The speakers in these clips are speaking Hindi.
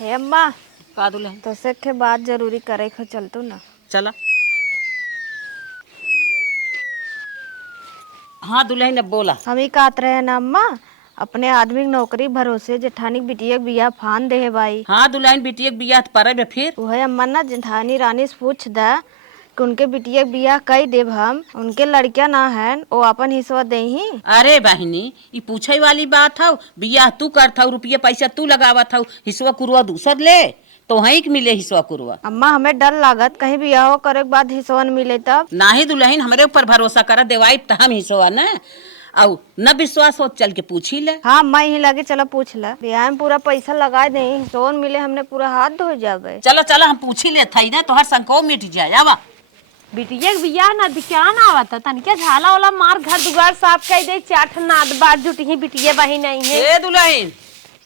हे अम्मा का दुल्हन तो से के बात जरूरी करे खो चलतू ना। चला। हाँ दुल्हन अब बोला। हम ही कहत रहे ना अम्मा, अपने आदमी की नौकरी भरोसे जेठानी बिटिया के बियाह फान दे है भाई। हाँ दुल्हन बिटिया के बियाह पर फिर वह अम्मा ना जेठानी रानी से पूछ दा कि उनके बिटिया के बियाह कई देव, हम उनके लड़कियां ना है वो अपन हिस्सा दे ही। अरे बहनी ये पूछे वाली बात हौ, बियाह तू करत हौ, रुपया पैसा तू लगावत हौ, हिस्सा कुरुआ दूसर ले तो वहीं के मिले हिस्सा कुरुआ। अम्मा हमें डर लागत कहीं बियाह करे के बाद हिस्सा न मिले तब। नाही दुल्हन हमरे ऊपर भरोसा कर देवाई तो हम हिस्सा न औ न विश्वास हो चल के पूछी ले। हाँ मैं ही लगे चलो पूछ ला, बियाह में पूरा पैसा लगा दे हिस्सा मिले हमने पूरा हाथ धो जावे। चलो चलो हम पूछी ले थई ना तोहर संको मिट जाए। आवा बिटिया के बियाह ना दिखान आवत तनिके झाला वाला मार घर दुगार साफ कर दे, चाठ नाद बात जुटी ही बिटिया बही नहीं है। ए दुल्हन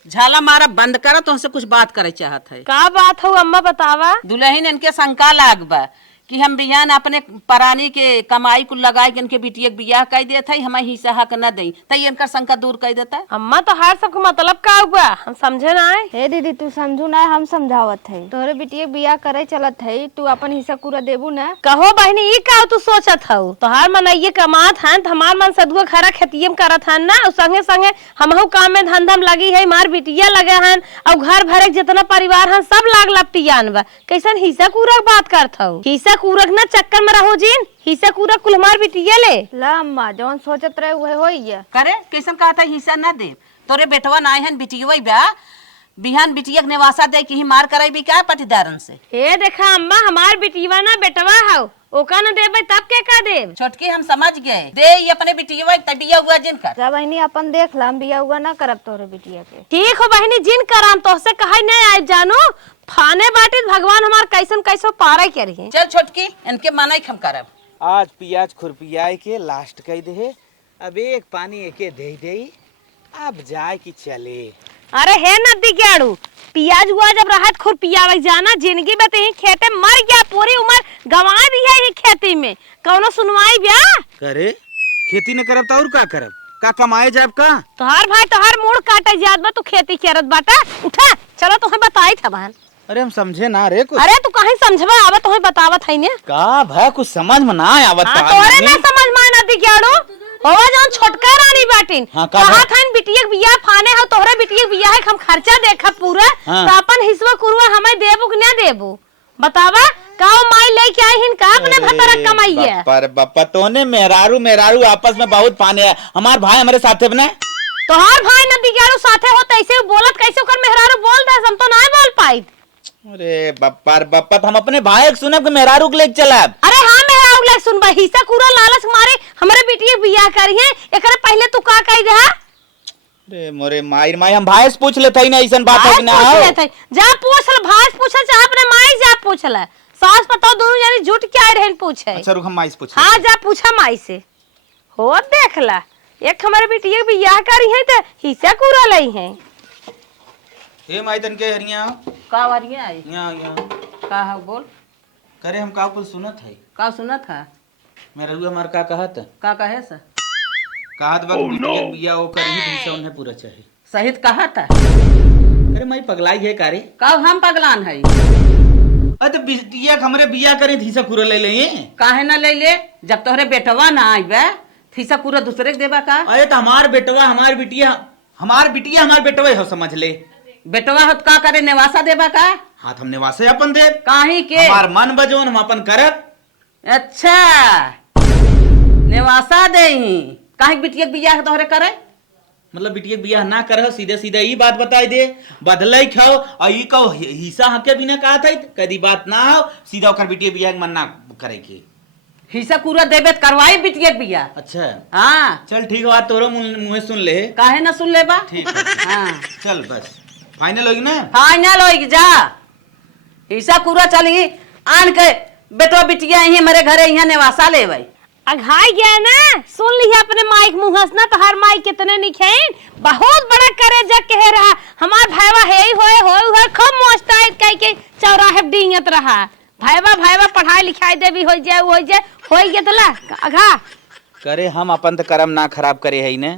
झाला मारा बंद करा, तुमसे कुछ बात करे चाहत है। का बात हो अम्मा बतावा। दुल्हन इनके शंका लाग बा कि हम बिहान अपने परानी के कमाई को लगाए के इनके बिटिया के बियाह कर देत है, हमारे हिस्सा हक न दई तई इनका शंका दूर कर देता है। अम्मा तो हर सबको मतलब का हुआ हम समझे ना है। हे दीदी तू समझू ना, हम समझावत है तोहरे बिटिया के बियाह करे चलत है, तू अपन हिस्सा पूरा देबू ना। कहो बहनी ये का तू सोचत हौ, तोहार मन ये कमात हन हमार मन सदुआ खरा खेतियम करत हन ना, संगे संगे हमहु काम में धंधम लगी है, मार बिटिया लगे हन और घर भरे जितना परिवार हन सब लाग लपटियान बा, कैसन हिस्सा पूरा बात करत हौ। हिस्सा कूरक ना चक्कर में रहो जिन, हिस्सा कूरक कुल हमार बिटिया ले ला अम्मा जौन सोचत रहे वह होई करे कैसन कहा था हिस्सा न दे, तोरे बेटवा ना हन बिटिया बा बिहान बिटिया के निवासा दे कि ही मार कराई भी क्या पटीदारन से। हे देखा अम्मा हमार बिटिया ना बेटवा हौ, ओका न देबे तब के का देब। छोटकी हम समझ गए दे ये अपने बिटिया तबिया हुआ जिनका। जा बहनी अपन देख ला, हम बियाह हुआ ना करब तोहरे बिटिया के। ठीक हो बहनी जिन कराम तो से कहे नहीं आए जानू फाने बाटी भगवान हमार कैसन कैसो पारे करिए। चल छोटकी इनके माना हम करब। आज पियाज खुरपियाई के लास्ट कई दे, अब एक पानी एके दे दे, अब जाए कि चले। अरे हे नदी के आड़ू पियाज हुआ जब राहत खुरपियावे जाना, जिंदगी में ही खेते मर गया, पूरी उम्र गंवा दी है ही खेती में, कौनो सुनवाई ब्या करे खेती न करब तो और का करब, का कमाए जाब का। तोहार भाई तोहार मूड काटे जात बा, तू खेती करत बाटा उठा चलो तुम्हें बताई था बहन। अरे हम समझे ना रे कुछ। अरे तू कहीं समझवा आवा तुम्हें बतावत है ने का भाई कुछ समझ में ना आवत। हां तोरे ना समझ में नदी के आड़ू होवा जौन छोटका रानी बाटिन कहा थान बिटिया के बियाह फाने हो, तोहरे बिटिया के बियाह है हम खर्चा देखा पूरा तो अपन हिस्सा कुरुआ हमें देबू कि ना देबू बतावा। काओ माई लेके आई हिन का अपने भतरा कमाई है पर बप्पा तोने मेहरारू मेहरारू आपस में बहुत फाने है, हमार भाई हमारे साथे बने तोहार भाई नदी के आड़ू साथे हो तैसे बोलत कैसे कर मेहरारू बोल दे हम तो ना बोल पाई। अरे बप्पा हम अपने भाई के सुनब के मेहरारू के लेके चलब। अरे हां मेहरारू ले सुन बा हिस्सा कुरा लालच मारे हमरे बिटिया बियाह करी है, एकरे पहले तू का कहि दे। अरे मोरे माई माई हम भाई से पूछ लेते ही ना ऐसन बात है ना। पूछ लेते जा पूछ ले भाई से पूछ चाहे अपने माई जा पूछ ले, सास बताओ दोनों जानी झूठ क्या रहन पूछे। अच्छा रुक हम माई से पूछ। हां जा पूछा माई से हो देख ला एक हमारे बिटिया बियाह करी है तो हिस्सा कुरा लई है। ए माई तन के हरिया का वारिया आई यहाँ का है बोल। करे हम का कुछ सुनत है, का सुना था मेरा रुआ हमार का कहत का कहे सा कहत वक्त बिटिया बिया वो कर ही हिस्सा उन्हें पूरा चाहिए। सहित कहा था। अरे माई पगलाई है कारे का हम पगलान है। अरे बिटिया हमरे बिया करे हिस्सा पूरा ले ले काहे ना ले ले, जब तोहरे बेटवा ना आइबे हिस्सा पूरा दूसरे के देबा का। अरे तो हमार बेटवा हमार बिटिया हमार बेटवा हो समझ ले। बेटवा हत का करे निवासा देबा का। हाथ हम निवासे अपन दे काहे के हमार मन बजोन हम अपन करब। अच्छा निवासा दे काहे बिटिया के बियाह तोहरे करे, मतलब बिटिया बियाह ना कर सीधे सीधे ई बात बताई दे बदलई खाओ और ई कहो हिस्सा हके बिना कहा था कदी बात ना हो सीधा ओकर बिटिया बियाह के मन ना करे के हिस्सा पूरा देबे करवाई बिटिया के बियाह। अच्छा हाँ चल ठीक है तोरो मुँह सुन ले काहे ना सुन लेबा। ठीक है हाँ चल बस फाइनल होगी ना। फाइनल होगी जा हिस्सा पूरा चली आन के बेटो बिटिया यही मेरे घरे यहाँ निवासा ले भाई। अघाई गया ना सुन लिया अपने माई के मुंह ना तोहार माई कितने निखेन बहुत बड़ा करे जग कह रहा हमार भाईवा है ही होए खूब मस्त कह के चौराहे डींगत रहा भाईवा पढ़ाई लिखाई दे भी हो जाए हो गया तो ला अघा करे हम अपन तो कर्म ना खराब करे है ने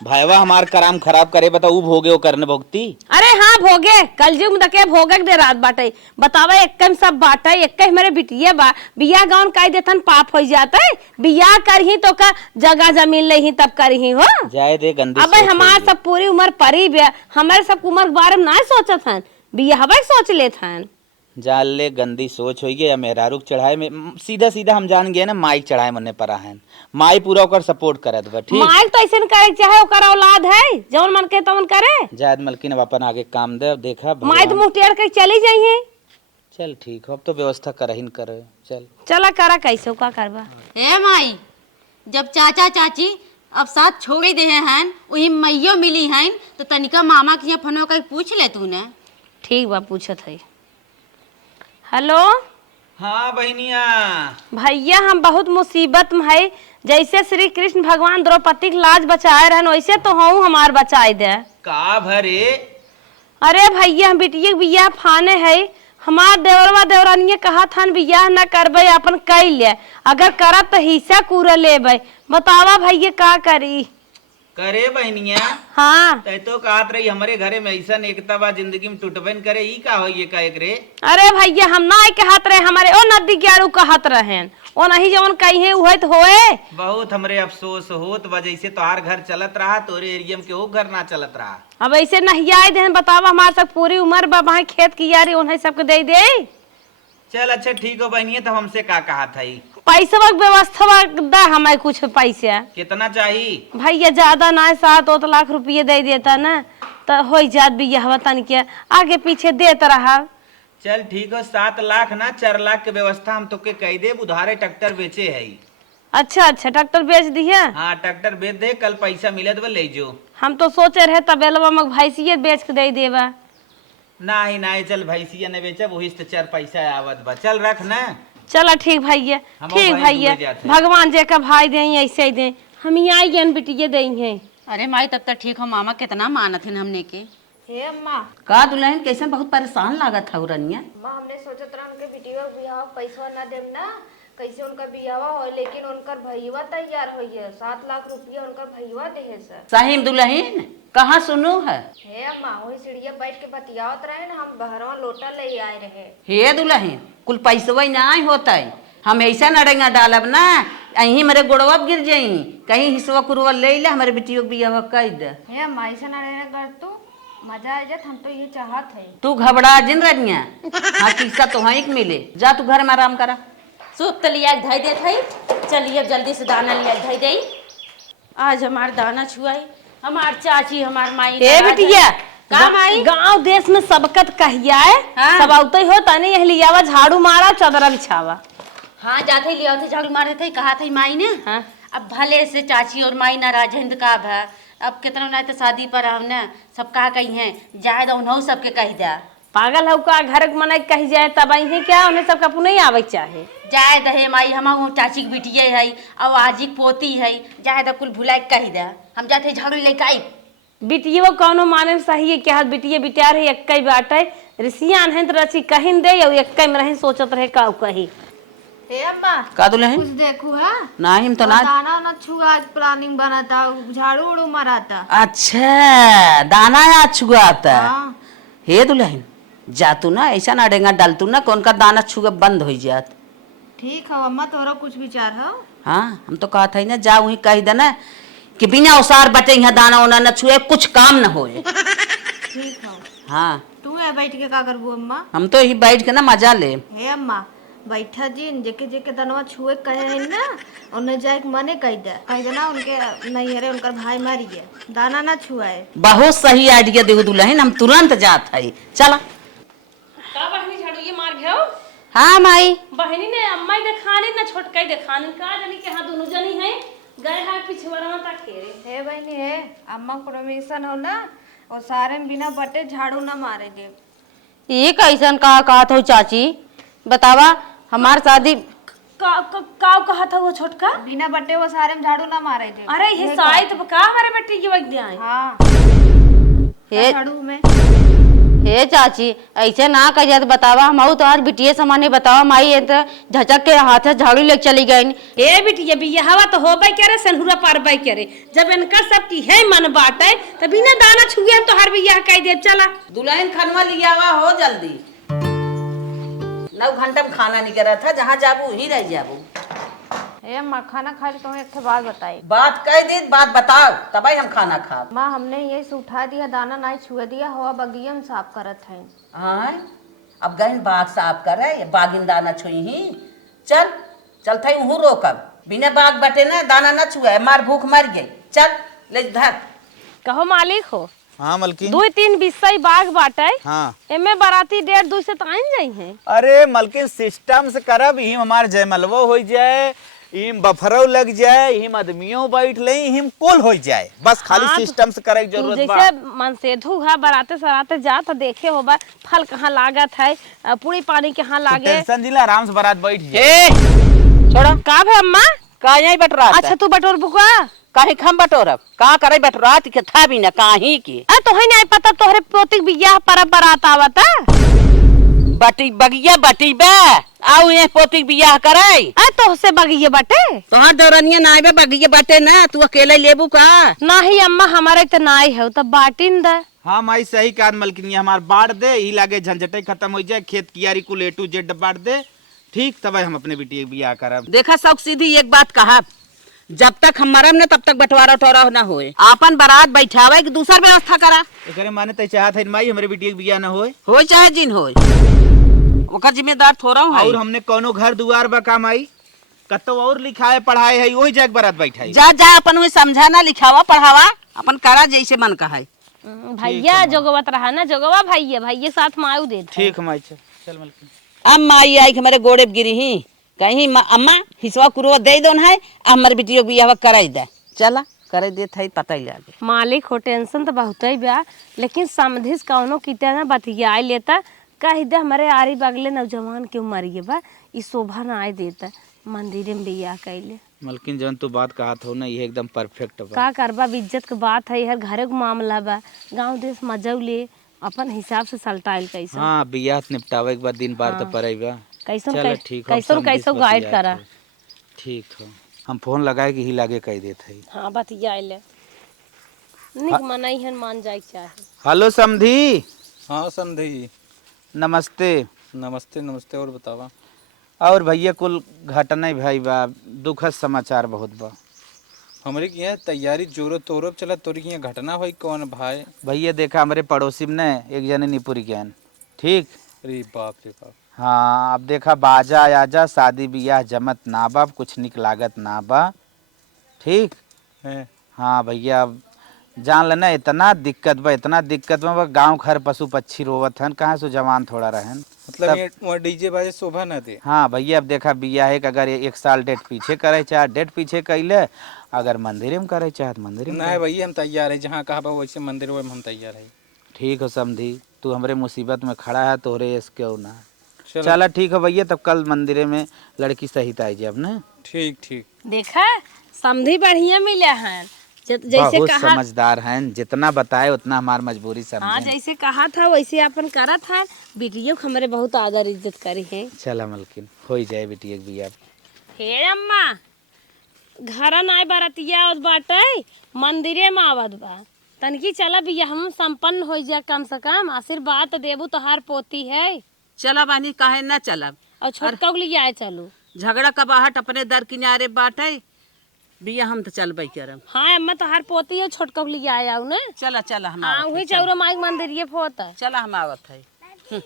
भाईवा हमार कराम खराब करे बताऊ भोगे वो करने भोगती। अरे हाँ भोगे, कल जो मुदके भोगक दे रात बाटे। बतावा एक सब बाटे, एक हमारे बिटिया बा, बियाह गाउन काई देथन पाप हो जाता है। बियाह करही तो का जगह जमीन लेही तब करही हो। जाए दे गंदी अब हमार सब पूरी उम्र परी बे, हमारे सब उम्र के बारे में ना सोचत हन, बियाह सोच लेत हन। जान ले गंदी सोच होई या मेहरारूक चढ़ाए में सीधा सीधा हम जान गए ना माइक चढ़ाए मने परा है। माई पूरा ओकर सपोर्ट करत बा ठीक। माइक तो ऐसे करे चाहे ओकर औलाद है, जौन मन के तवन करे। जायद मलकिन अब अपन आगे काम दे देखा माई तो मुंह टेढ़ के चली जाइए। चल ठीक हो, अब तो व्यवस्था करहिन करे। चल चला करा कैसे का करबा। ए माई, जब चाचा चाची अब साथ छोड़ी दे हैं, वही मैयो मिली हैं, तो तनिका मामा के यहाँ फनो का पूछ ले तू ने। ठीक बा पूछत है। हेलो हाँ बहनिया। भैया हम बहुत मुसीबत में है, जैसे श्री कृष्ण भगवान द्रौपदी की लाज बचाए रहन वैसे तो हूँ हमार बचाए दे। का भरे? अरे भैया हम बिटिया बियाह फाने है, हमार देवरवा देवरानिया कहा था बियाह न करबे अपन कई ले, अगर करब तो हिस्सा कूरा लेबे। बतावा भैया का करी। करे बहनिया। हाँ तै तो कहत रही हमारे घरे में ऐसा एकता बा जिंदगी में टूटबन करे, ई का हो ये का एक रे? अरे भैया हम ना कहत रहे, हमारे ओ नदी ग्यारू कहत रहे, ओ नहीं जवन कही है उहे तो होए। बहुत हमरे अफसोस होत बा, जैसे तोहार घर चलत रहा तोरे एरिया में केहू घर ना चलत रहा। अब ऐसे नहीं आए दे, बतावा हमारे सब पूरी उम्र बा भाई खेत की यारी उन्हें सबके दे दे। चल अच्छा ठीक हो बहनिया, तब हमसे का कहा था? पैसा व्यवस्था दा हमें कुछ पैसा। कितना चाहिए? भैया ज्यादा ना 7-8 लाख रुपये दे देता ना तो हो जात बियाह तन के आगे पीछे देता रहा। चल ठीक हो, 7 लाख ना 4 लाख के व्यवस्था हम तोके कह दे। उधारे ट्रैक्टर बेचे है। अच्छा अच्छा ट्रैक्टर बेच दिया। हाँ ट्रैक्टर बेच दे, कल पैसा मिले तो ले जो। हम तो सोचे रहे तबेलवा में भैंसिये बेच के दे देवा। नहीं नहीं चल भैंसिया ने बेचा वही से 4 पैसा आवत बा। चल रख ना। चला ठीक भैया, ठीक भैया, भगवान जी का भाई दे ऐसे ही दे, हम यहाँ आई बिटिया देंगे। अरे माई तब तक ठीक हो, मामा कितना मानत है हमने के। हे अम्मा, का दुल्हन कैसे बहुत परेशान लागत है रनिया। अम्मा हमने सोचत रहा उनके बिटिया बियाह पैसा ना देम ना, कैसे उनका बियाह हो, लेकिन उनकर भईवा तैयार होइए 7 लाख रुपया उनकर भईवा देहे सर। सही दुल्हन कहाँ सुनू है? हे अम्मा वही सीढ़िया बैठ के बतियावत रहे ना, हम बहरवा लोटा ले आए रहे। हे दुल्हन कुल पैसवा नहीं होता है, हम ऐसा नड़ेगा डालब ना अही मेरे गोड़वा गिर जाई, कहीं हिस्सा कुरवा ले ले हमारे बेटियों बियाह कह दे। हे अम्मा ऐसा ना रहने कर तू, मजा आ जात, हम तो ये चाहत है। तू घबरा जिन रनिया। हाँ किस्सा तो वहीं के मिले, जा तू घर में आराम करा। सूप तो लिया धई दे थई, चलिए अब जल्दी से दाना लिया धई दे। आज हमार दाना छुआई, हमार चाची हमार माई। ए बिटिया का माई? गांव देश में सबकत कहिया है, हाँ। सब औते ही होता नहीं, यह लियावा झाड़ू मारा चादरा बिछावा। हाँ जाते लिया थे, झाड़ू मारे थे, कहा थी माई ने। हाँ। अब भले से चाची और माई नाराज हिंद का है, अब कितना ना तो शादी पर हम ना सब कहा कही है, जाए दो उन्हों सबके कह दे। पागल हो का, घर के मनाई कही जाए तब आई क्या, उन्हें सबका पुनः आवे चाहे। जाए दहे माई, हम चाची की बिटिया है और आजी की पोती है, जाए दो कुल भुला के कह दे, हम जाते झाड़ू लेके आई। बिटिया वो कौनो माने में सही है क्या, बिटिया बिटिया रही एक कई बाटे ऋषियान है रची कहिन दे और एक कई में रही सोचत रहे का कही। हे अम्मा का दुल्हन कुछ देखू है नहीं हम तो ना। दाना ना छुआ, आज प्लानिंग बना था, झाड़ू उड़ू मारा था। अच्छा दाना आज छुआता। हाँ। हे दुल्हन जा तू ना ऐसा ना डेंगा डाल तू ना कौन का दाना छुआ बंद हो जात। ठीक है अम्मा, तोरा कुछ विचार हो? हाँ हम तो कहा था ना जा वही कह देना कि बिना उसार बटे यहाँ दाना उना न छुए, कुछ काम न होए। ठीक है। हाँ तू है बैठ के का करबू अम्मा? हम तो यही बैठ के ना मजा ले। हे अम्मा बैठा जी, जेके जेके दनवा छुए कहे है ना, उन्हें जाए मने कह दे ना, उनके नहीं हरे उनकर भाई मारी गए, दाना ना छुआए। बहुत सही आइडिया दे दुल्हन, हम तुरंत जात है। चला का बहनी झाड़ू ये मार गयो? हाँ माई बहनी ने अम्मा ही देखानी ना छोटका ही देखानी, का जानी के हां दोनों जनी है गए हां पिछवरवा ता खेरे। हे बहनी हे अम्मा परमिशन हो ना, और सारे में बिना बटे झाड़ू ना मारेंगे। ये कैसन कहा था चाची, बतावा हमार शादी का कहा था वो छोटका? बिना बटे वो सारे में झाड़ू ना मारेंगे। अरे ये साई तो का हमारे बेटी की वक्त दिया है। हाँ हे झाड़ू में। हे चाची ऐसे ना कहिए तो बतावा हम तो आज बिटिया सामान्य बतावा माई ये तो झचक के हाथ से झाड़ू लेके चली गई। ए बिटिया बिया हवा तो होबे करे सनहुरा पारबे करे जब इनकर सबकी है मन बाटे तो बिना दाना छुए हम तो हर बिया कह दे चला दुल्हन खनवा लिया हुआ हो जल्दी 9 घंटा में खाना नहीं करा था जहाँ जाबू ही रह जाबू। ए अम्मा खाना खा ली तो एक बात बताई। बात कह दे बात बताओ तभी हम खाना खा। माँ हमने यही से उठा दिया दाना नहीं छुए दिया हवा बगिया में साफ करत है। हाँ अब गहन बाग साफ करे बागिन दाना छुई ही चल चल थे हूँ रोकब बिना बाग बटे ना दाना न छुए मार भूख मर गई चल ले धर। कहो मालिक हो। हाँ मलकिन 2-3 बिस्सा बाग बाटे हाँ एमे बाराती 1.5-2 से ताइन जाई हैं। अरे मलकिन सिस्टम से करब हिम हमार जयमलवो हो जाए हिम बफरौ लग जाए हिम आदमियों बैठ ले हिम कुल हो जाए बस खाली हाँ, सिस्टम से करे की तू जरूरत बा। जैसे मनसेधु है बराते सराते जा तो देखे होबा फल कहाँ लागत है पूरी पानी कहाँ लागे। टेंशन जिला आराम से बारात बैठ जाए। ए छोड़ा का भे अम्मा का यही बटरा अच्छा तू बटोर बुका काहे खम बटोरब का करे बटरात के था भी ना काहे की तो है नहीं पता तोहरे पोती बियाह पर बारात आवता बटी बगिया बटी बे आउ ये पोती बियाह करे तो से बगिए बटे तोहार दौरनिया ना आवे बगिया बटे ना तू अकेले लेबू का नाही अम्मा हमारे तो नाई है तब बाटिन दे। हाँ माई सही कान मलकिन ये हमार बांट दे ही लागे झंझटे खत्म हो जाए खेत कियारी कुल A to Z बांट दे ठीक तब हम अपने बेटी बियाह करब। देखा सब सीधी एक बात कहा जब तक हम मरम न तब तक बंटवारा उठवारा ना होए आपन बारात बैठावे कि दूसर व्यवस्था करा एकरे माने तय चाहत है माई हमरे बेटी बियाह न होए हो चाहे जिन होए ओकर जिम्मेदार थोड़ा हूँ और हमने कोनो घर दुआर बा काम आई कतो और लिखाए पढ़ाए है वही जग बारात बैठाई जा जा अपन में समझाना लिखावा पढ़ावा अपन करा जैसे मन का है। भैया जोगवत रहा ना जोगवा भैया साथ में आयु दे ठीक माई चल मलकिन अब माई आई हमारे गोड़े गिरी ही कहीं अम्मा हिसवा कुरो दे दो है हमारे बेटियों बियाह कराई दे चला करे दे था पता ही लागे। मालिक हो टेंशन तो बहुत ही बा लेकिन समझिस कौनो कितना ना बतिया लेता कह दे हमारे आरी बगले नौजवान क्यों मरिए बा ई शोभा ना आए देता मंदिर में बियाह कैले। मलकिन जन तू बात कहा हो ना ये एकदम परफेक्ट बा का करबा इज्जत के बात है हर घरे का मामला बा गांव देश मजौले अपन हिसाब से सलटाइल कैसे। हाँ बियाह निपटावे के बाद दिन बार तो पड़ेगा कैसन ठीक कैसो गाइड करा ठीक हो हम फोन लगाए कि ही लागे कह देते है। हाँ बतिया ले निक मनाई हन मान जाए चाहे। हेलो समधी। हाँ समझी नमस्ते नमस्ते नमस्ते और बतावा। और भैया कुल घटना भाई बा दुखद समाचार बहुत बा हमारे की यहाँ तैयारी जोरो तोरो चला तोरी की यहाँ घटना हुई कौन भाई। भैया देखा हमारे पड़ोसी में न एक जने निपुरी ज्ञान ठीक। अरे बाप रे बाप। हाँ अब देखा बाजा आजा शादी बियाह जमत ना बा कुछ निक लागत ना बा ठीक है। हाँ भैया अब जान लेना इतना दिक्कत बा गांव घर पशु पक्षी रोवत हन कहाँ से जवान थोड़ा रहन मतलब ये वहाँ डीजे बाजे शोभा न दे। हाँ भैया अब देखा बियाह है कि अगर 1 साल डेट पीछे करे चाहे डेट पीछे कैले अगर मंदिर में करे चाहे तो मंदिर में नहीं भैया हम तैयार है जहाँ कहा बा वैसे मंदिर में हम तैयार है। ठीक हो समझी तू हमरे मुसीबत में खड़ा है तोहरे इस क्यों ना चलो चला ठीक है भैया तब कल मंदिर में लड़की सहित आई जब ना। ठीक ठीक। देखा समझी बढ़िया मिले हैं जैसे बहुत कहा समझदार हैं जितना बताए उतना हमार मजबूरी हाँ समझे। जैसे कहा था वैसे अपन करा था बेटियों को हमारे बहुत आदर इज्जत करी है। चला मलकिन हो ही जाए बेटी एक बिया। हे अम्मा घर नाय बरतिया और बाटे मंदिरे में आवत बा तनकी चला बिया हम संपन्न हो जाए कम से कम आशीर्वाद देबू तोहार पोती है। चला बानी काहे न चलब और छोटका लिए आए चलो झगड़ा कबाहट अपने दर किनारे बाटे बिया हम तो चलबे करम। हाँ अम्मा तोहार पोती है छोटका लिए आए आऊ ना चला चला हम हाँ आवत वही हई, चौरा माइक मंदिर ये फोत है। चला हम आवत है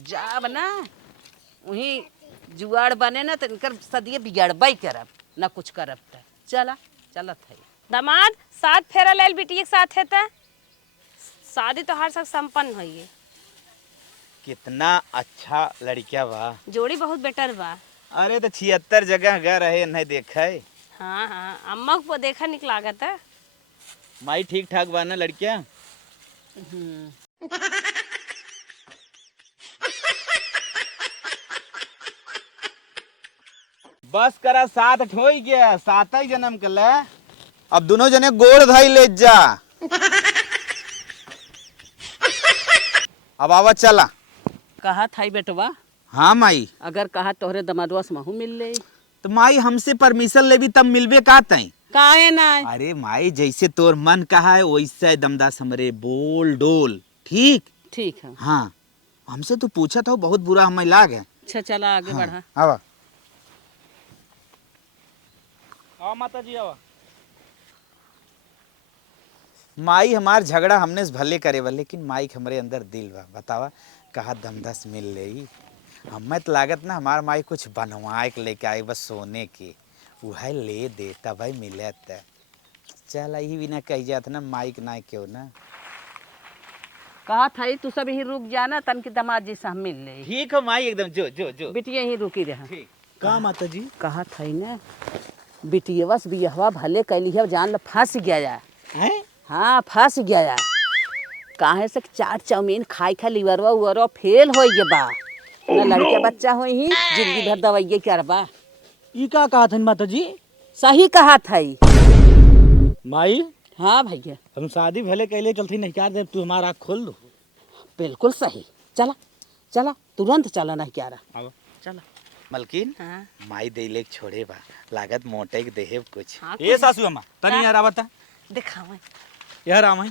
जाब ना वही जुआड़ बने ना तो इनकर सदिये बिगड़बे करब न कुछ करब त चला चलत है। दामाद साथ फेरा लेल बिटिया के साथ है त शादी तोहार सब संपन्न हुई है। कितना अच्छा लड़किया बा जोड़ी बहुत बेटर बा। अरे तो 76 जगह गए रहे नहीं देखा है। हाँ हाँ अम्मा को देखा निक लागत है। माई ठीक ठाक बा ना लड़किया। बस करा 7 हो गया 7 ही जन्म कल अब दोनों जने गोड़ धाई ले जा अब आवा चला। कहा था बेटवा, हाँ माई। अगर कहा तोहरे दमादवा से महू मिल ले तो माई हमसे परमिशन लेवी तब मिलबे का तई। काहे ना। अरे माई जैसे तोर मन कहा है वैसे दमदास हमरे बोल डोल। ठीक ठीक है। हाँ हमसे तो पूछा था बहुत बुरा हमें लाग है। अच्छा चला आगे बढ़ा। आवा आओ माता जी आओ। माई हमार झगड़ा हमने से भले करे बा लेकिन माई के हमरे अंदर दिल बा। बतावा कहा दमदस मिल ले हमें तो लागत ना हमार माई कुछ बनवाए के लेके आई बस सोने के वह ले दे तब मिले चल यही बिना कही जात ना माई के ना क्यों ना। कहा था तू सब यही रुक जाना तन के दमाद जी से हम मिल ले। ठीक है माई एकदम जो जो जो। बिटिया यही रुकी रहा। का माता जी? कहा था ना बिटिया बस बिहवा भले कैली है जान लो फंस गया यार। हैं? हाँ फंस गया यार। काहे से चाट चाउमीन खाई खा लीवरवा उवरवा फेल हो गया बा ना लड़के बच्चा हो ही जिंदगी भर दवाइये क्या बा। ई का कहा था माता जी? सही कहा था माई हाँ भैया हम शादी भले कैले चलती नहीं क्या दे तू हमारा आँख खोल दो। बिल्कुल सही। चला चला तुरंत चला नहीं क्या रहा। आओ चला। मलकिन हाँ। माई देले के छोड़े बा लागत मोटे के देहे कुछ। हाँ, ए सासू अम्मा तनी यार आवता दिखावे यार आमाई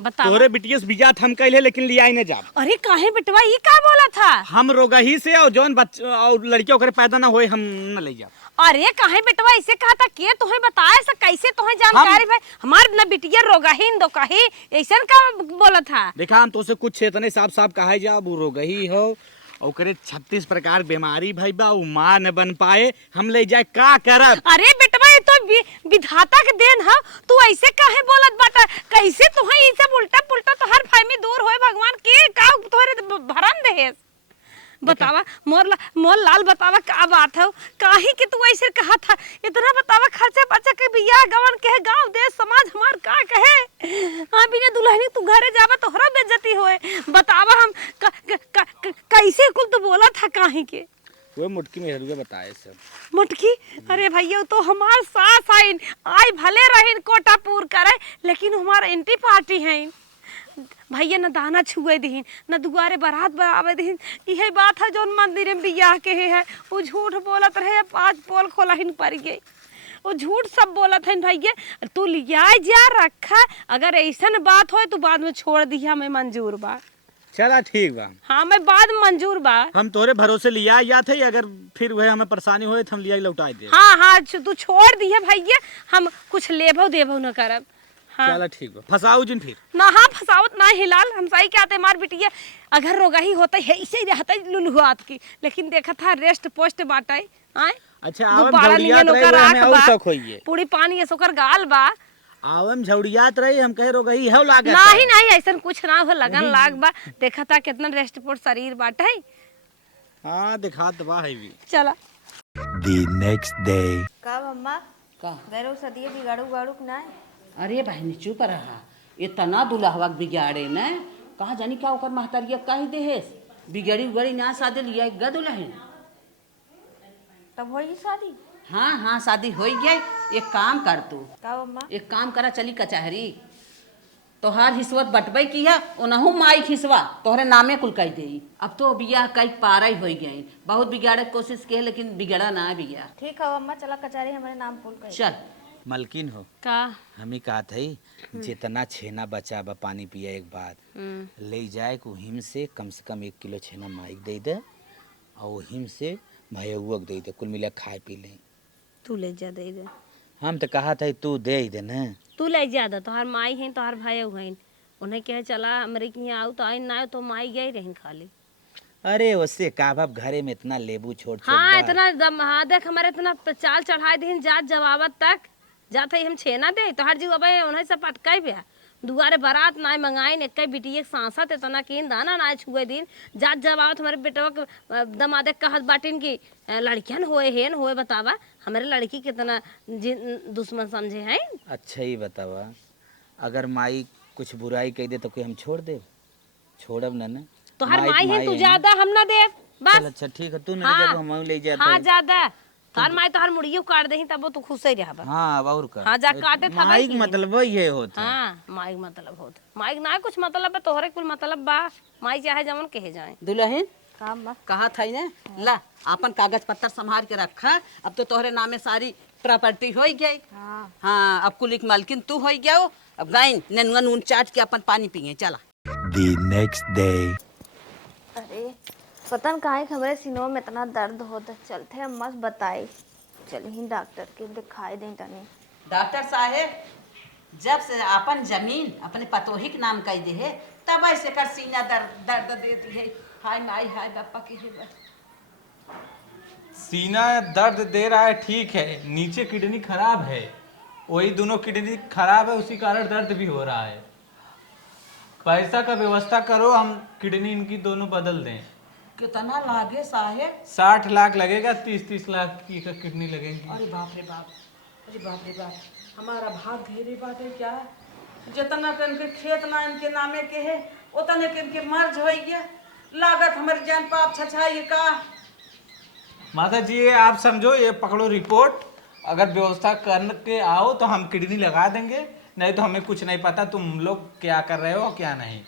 बता। तोरे बिटिया से बिया हम कैले लेकिन लिया ही न जा। अरे काहे बेटवा ये का बोला था? हम रोगही से और जौन बच्चा और लड़कियों करे पैदा ना होए हम न ले जा। अरे काहे बेटवा ऐसे कहा था के तुम्हें बताया सा कैसे तुम्हें जानकारी भाई हमार न बिटिया रोगाहीन दो कही ऐसा का बोला था? देखा हम तो से कुछ इतने साफ साफ कहा जा वो रोगही हो और करे 36 प्रकार बीमारी भाई बा उ मां न बन पाए हम ले जाए का करब। अरे बेटवा ये तो विधाता के देन है तू ऐसे काहे बोलत बाटा कैसे तुम्हें ये सब उल्टा पुल्टा तो हर फाय में दूर होए भगवान के का तोरे भरम देहे बतावा मोर लाल बतावा का बात है काहे कि तू ऐसे कहा था इतना बतावा खर्चा बच्चा के बियाह गवन के गांव देश समाज हमार का कहे हां बिना दुल्हनी तू घरे जावा तोहरा बेइज्जती होए बतावा हम कैसे कुल तू बोला था काहे के वो मुटकी में हरुआ बताए सब मुटकी। अरे भैया तो हमार सास आइन आई भले रहीन कोटा पूर करे लेकिन हमार एंटी पार्टी है भैया न दाना छुए दीन न दुआरे बारात बरावे दीन यही बात है जो मंदिर में बियाह के है वो झूठ बोलत रहे 5 पोल खोलहिन पड़ गई वो झूठ सब बोलत है भैया तू लिया जा रखा अगर ऐसा बात हो तो बाद में छोड़ दिया मैं मंजूर बा। चला ठीक बा। हाँ मैं बाद में मंजूर बा। हम तोरे भरोसे लिया या थे अगर फिर वह हमें परेशानी होए तो हम लिया लौटा दे। हाँ हाँ तू छोड़ दिया भैया हम कुछ लेभो देभो न करब। हाँ। चला ठीक बा फसाऊ जिन फिर ना हाँ फसावत ना हिलाल हम सही कहते हैं मार बिटिया अगर रोगाही होता है ऐसे ही रहता है लुलहुआत की लेकिन देखा था रेस्ट पोस्ट बाटा आए अच्छा आवम झौड़ियात रहे वो हमें और शौक होइए पूरी पानी ये सोकर गाल बा आवम झौड़ियात रहे हम कहे रोगही है लागत नहीं नहीं ऐसा कुछ ना हो लगन लाग बा देखा था कितना रेस्ट पोस्ट शरीर बाटा है। हां दिखा दबा है भी। चला The next day का मम्मा का गैरो सदिए बिगाड़ू गाड़ू ना अरे बहनी चुप रहा इतना दुल्हवा बिगाड़े न कहा जानी क्या ओकर महतरिया कह दे बिगड़ी उगड़ी ना शादी लिया गदुला है तब होई शादी। हाँ हाँ शादी हो गई। एक काम कर तू का मम्मा एक काम करा चली कचहरी तोहार हिस्वत बटबई किया ओनहू माई हिस्वा तोहरे नामे कुल कह दे। अब तो बियाह कई पारा ही हो गई बहुत बिगाड़े के कोशिश के लेकिन बिगड़ा ना बिया। ठीक है मम्मा चला कचहरी हमारे नाम पुल कर चल मलकिन हो का हम ही कहा था जितना छेना बचा बा पानी पिया एक बार ले जाए को हिम से कम 1 किलो छेना माइक दे दे और हिम से भैया दे दे कुल मिला खाए पी ले। तू ले जा दे दे हम तो कहा था तू दे दे ना तू ले जा दे तोहार माई हैं तोहार भाई हैं उन्हें कहे चला हमरे के यहाँ आओ तो आई ना तो माई गई रही खाली। अरे उससे का बाप घरे में इतना लेबू छोड़ हाँ इतना दम हाँ देख हमारे इतना चाल चढ़ाए दिन जात जवाबत तक जाते हम छेना दे तो हर जगह भाई उन्हें सब पटकाई बिया दुआरे बारात ना मंगाई ने कई बिटिया सांसत इतना कीन दाना ना छुए दिन जात जवाबत हमारे बेटवा के दमादे कहत बाटिन की लड़कियन होए हेन होए बतावा हमारे लड़की कितना दुश्मन समझे हैं। अच्छा ही बतावा अगर माई कुछ बुराई कह दे तो कोई हम छोड़ दे छोड़ब ना ना तो हर माई है तू ज्यादा हम ना दे बस। चल अच्छा ठीक है तू नहीं हाँ, हम ले जाते हाँ ज्यादा तार माई तोहार मुड़ियो काट देही तब तू खुश ही रहबा। हाँ अब और का हाँ जा काटे था माई के मतलब ये होता है। हाँ माई मतलब होत माई ना कुछ मतलब है तोहरे कुल मतलब बा माई चाहे जमन कहे जाए दुल्हन काम बा। कहा था ने ला अपन कागज पत्तर संभाल के रखा। अब तो तोहरे नामे सारी प्रॉपर्टी हो गई। हाँ अब कुल की मालकिन तू हो गया हो। अब गाइन ननुआ नून चाट के अपन पानी पिए चला। The next day. अरे पता न काहे हमारे सीनों में इतना दर्द होता चलते हम मस्त बताई चल ही डॉक्टर के दिखाई दें तनी। डॉक्टर साहेब जब से अपन जमीन अपने पतोही के नाम कह दे है तब ऐसे कर सीना दर्द देती है। हाय माई हाय बापा की है। सीना दर्द दे रहा है ठीक है, नीचे किडनी खराब है, वही दोनों किडनी खराब है उसी कारण दर्द भी हो रहा है। पैसा का व्यवस्था करो, हम किडनी इनकी दोनों बदल दें। कितना लागे साहेब? 60 लाख लगेगा, 30-30 लाख की किडनी लगेगी। अरे बाप रे बाप, अरे बाप रे बाप, हमारा भाग घेरे बात है क्या? जितना के इनके खेत ना इनके नामे के है उतने के इनके मर्ज हो गया। लागत हमारे जान पाप छछाई का। माता जी ये आप समझो, ये पकड़ो रिपोर्ट, अगर व्यवस्था करके आओ तो हम किडनी लगा देंगे, नहीं तो हमें कुछ नहीं पता तुम लोग क्या कर रहे हो क्या नहीं।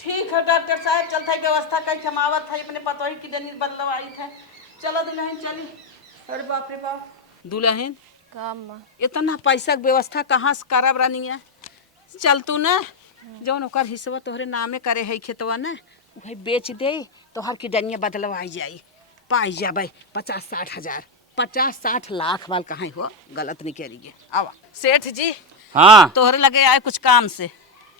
ठीक है डॉक्टर साहब, चलता है व्यवस्था कई जमावत है अपने पतोही की किडनी बदलवाई था। चलो दुल्हन चली। अरे बाप रे बाप दुल्हन काम बा। इतना पैसा की व्यवस्था कहाँ से करब रनिया? चल तू ना जौन ओकर हिस्सा तोहरे नामे करे है खेतवा ना भाई बेच दे तो हर किडनिया बदलवाई जाई, पाई जाबे 50-60 हजार, 50-60 लाख वाल कहाँ हो, गलत नहीं कह रही है। आवा सेठ जी हाँ तोहरे लगे आए कुछ काम से।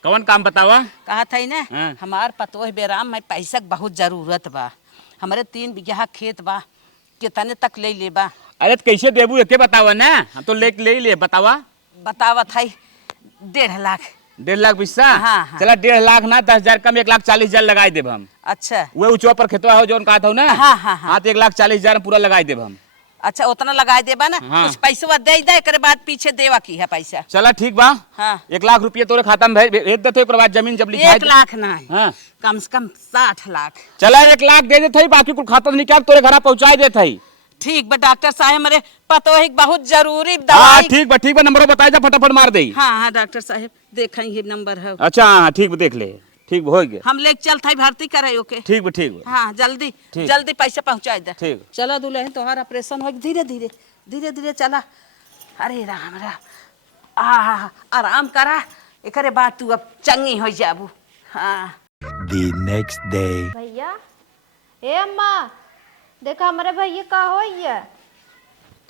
कौन काम बतावा? कहा था ना हाँ। हमार पतोह बेराम में पैसा के बहुत जरूरत बा। हमारे 3 बीघा खेत बा, कितने तक ले लेबा? अरे तो कैसे देबू एके बतावा ना, हम तो ले ले बतावा। बतावत है 1.5 लाख। 1.5 लाख पैसा? हाँ, हाँ। चला 1.5 लाख ना 10,000 कम 1,40,000 लगाई देब हम। अच्छा वो ऊंचवा पर खेतवा हो जोन कहा था ना, हाँ, हाँ, हाँ। तो 1,40,000 पूरा लगाई देब हम। अच्छा उतना लगा देबा ना। हाँ। कुछ पैसा दे करे बाद पीछे देवा की है पैसा। चला ठीक बा। हाँ। 1 लाख रुपये तोरे खाता में भेज देते, ओकर बाद जमीन जब लिखाई 1 लाख ना है, हाँ। कम से कम 60 लाख। चला 1 लाख दे देते, बाकी कुल खाता निकाल तोरे घर पहुंचाई देते। ठीक बा डॉक्टर साहब, मेरे पतोही के बहुत जरूरी हाँ दवाई। ठीक बा नंबर बताए जा, फटाफट मार दे। हाँ हाँ डॉक्टर साहब देखें ये नंबर है। अच्छा हाँ ठीक बा, देख ले। ठीक हो गया। हम लेके चलते हैं भर्ती करे ओके। ठीक बा। हाँ जल्दी ठीक। जल्दी पैसा पहुंचा दे। ठीक। चलो दुल्हन तोहार ऑपरेशन हो धीरे धीरे चला। अरे राम राम आराम करा, एकरे बाद तू अब चंगी हो जाबू। हाँ The next day. भैया ए अम्मा देखा हमारे भैया का हो ये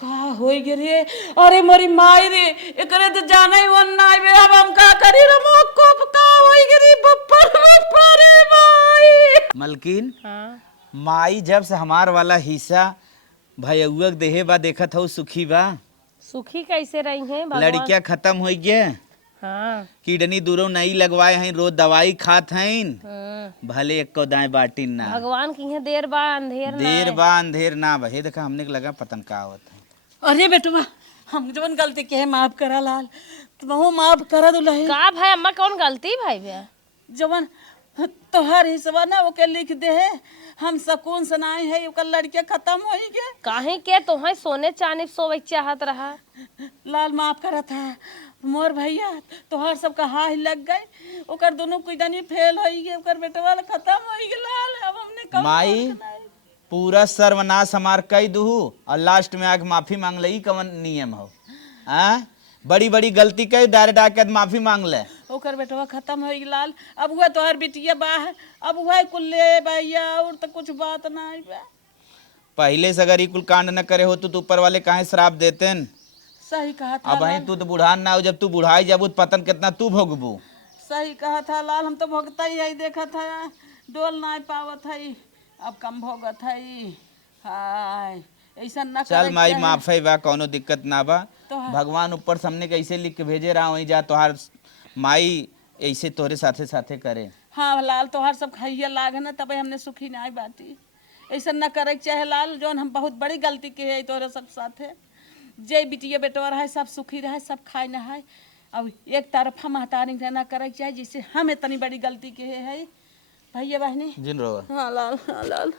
का होई गे रे? अरे मरी माई रे, एकरे तो जाना ही वन ना बे। अब हम का करी रे? मोको का होई गे रे? बप्पा रे माई। मलकिन माई जब से हमार वाला हिस्सा भैया देहे बा देखत हो सुखी बा। सुखी कैसे रही हैं भगवान? लड़कियां खत्म हो गए, हाँ किडनी दूरों नहीं लगवाए हैं, रोज दवाई खात हैं, भले एक को दाएं बाटी ना। भगवान की है देर बा अंधेर ना देर है। बा अंधेर ना बहे। देखा हमने के लगा पतन का होता है। अरे बेटुआ हम जवन गलती के है माफ करा लाल, तुमहू माफ करा दुल्हन। का भाई अम्मा कौन गलती भाई बे? जवन तोहार हिस्सा ना ओके लिख दे है, हम सकून सुनाए है ओकर लड़के खत्म हो गए। काहे के तोहे सोने चांदी सोवे चाहत रहा? लाल माफ करा था मोर भैया, तोहार सब का हाथ लग गए, ओकर दोनों किडनी फेल हो गए, ओकर बेटवा खत्म हो गए। लाल अब हमने कब माई पूरा सर्वनाश हमार कई दूहू और लास्ट में आके माफी मांग लई। कवन नियम हो? बड़ी बड़ी गलती कई डायरेक्ट माफी मांग ले। ओकर बेटवा खत्म हो गई लाल। अब हुआ तोहार बिटिया बाहर, अब हुआ कुल ले भैया, और तो कुछ बात ना है बा। पहले से अगर ये कुल कांड न करे हो तो ऊपर वाले काहे श्राप देते न? सही कहा था अब लाल। तू तो बुढ़ान ना हो, जब तू बुढ़ाई जाबू तो पतन कितना तू भोगबू। सही कहा था लाल, हम तो भोगता ही है, देखा था डोल ना पावत है, अब कम भोगत है। हाय ऐसा न चल करे माई चाहे। माफ है बा, कोनो दिक्कत ना बा। तो भगवान ऊपर सामने कैसे लिख के भेजे रहा वही जा तोहार माई ऐसे तोरे साथे साथे करे। हाँ लाल तोहार सब खाइए लाग ना, तब हमने सुखी ना आई बाती। ऐसा न करे चाहे लाल, जौन हम बहुत बड़ी गलती के है तोरे सब साथे। जे बिटिया बेटवा रहे सब सुखी रहे, सब खाए न है। अब एक तरफा महतारी न करे चाहे, जिससे हम इतनी बड़ी गलती के है भैया बहनी। जिन रो हाँ लाल हाँ लाल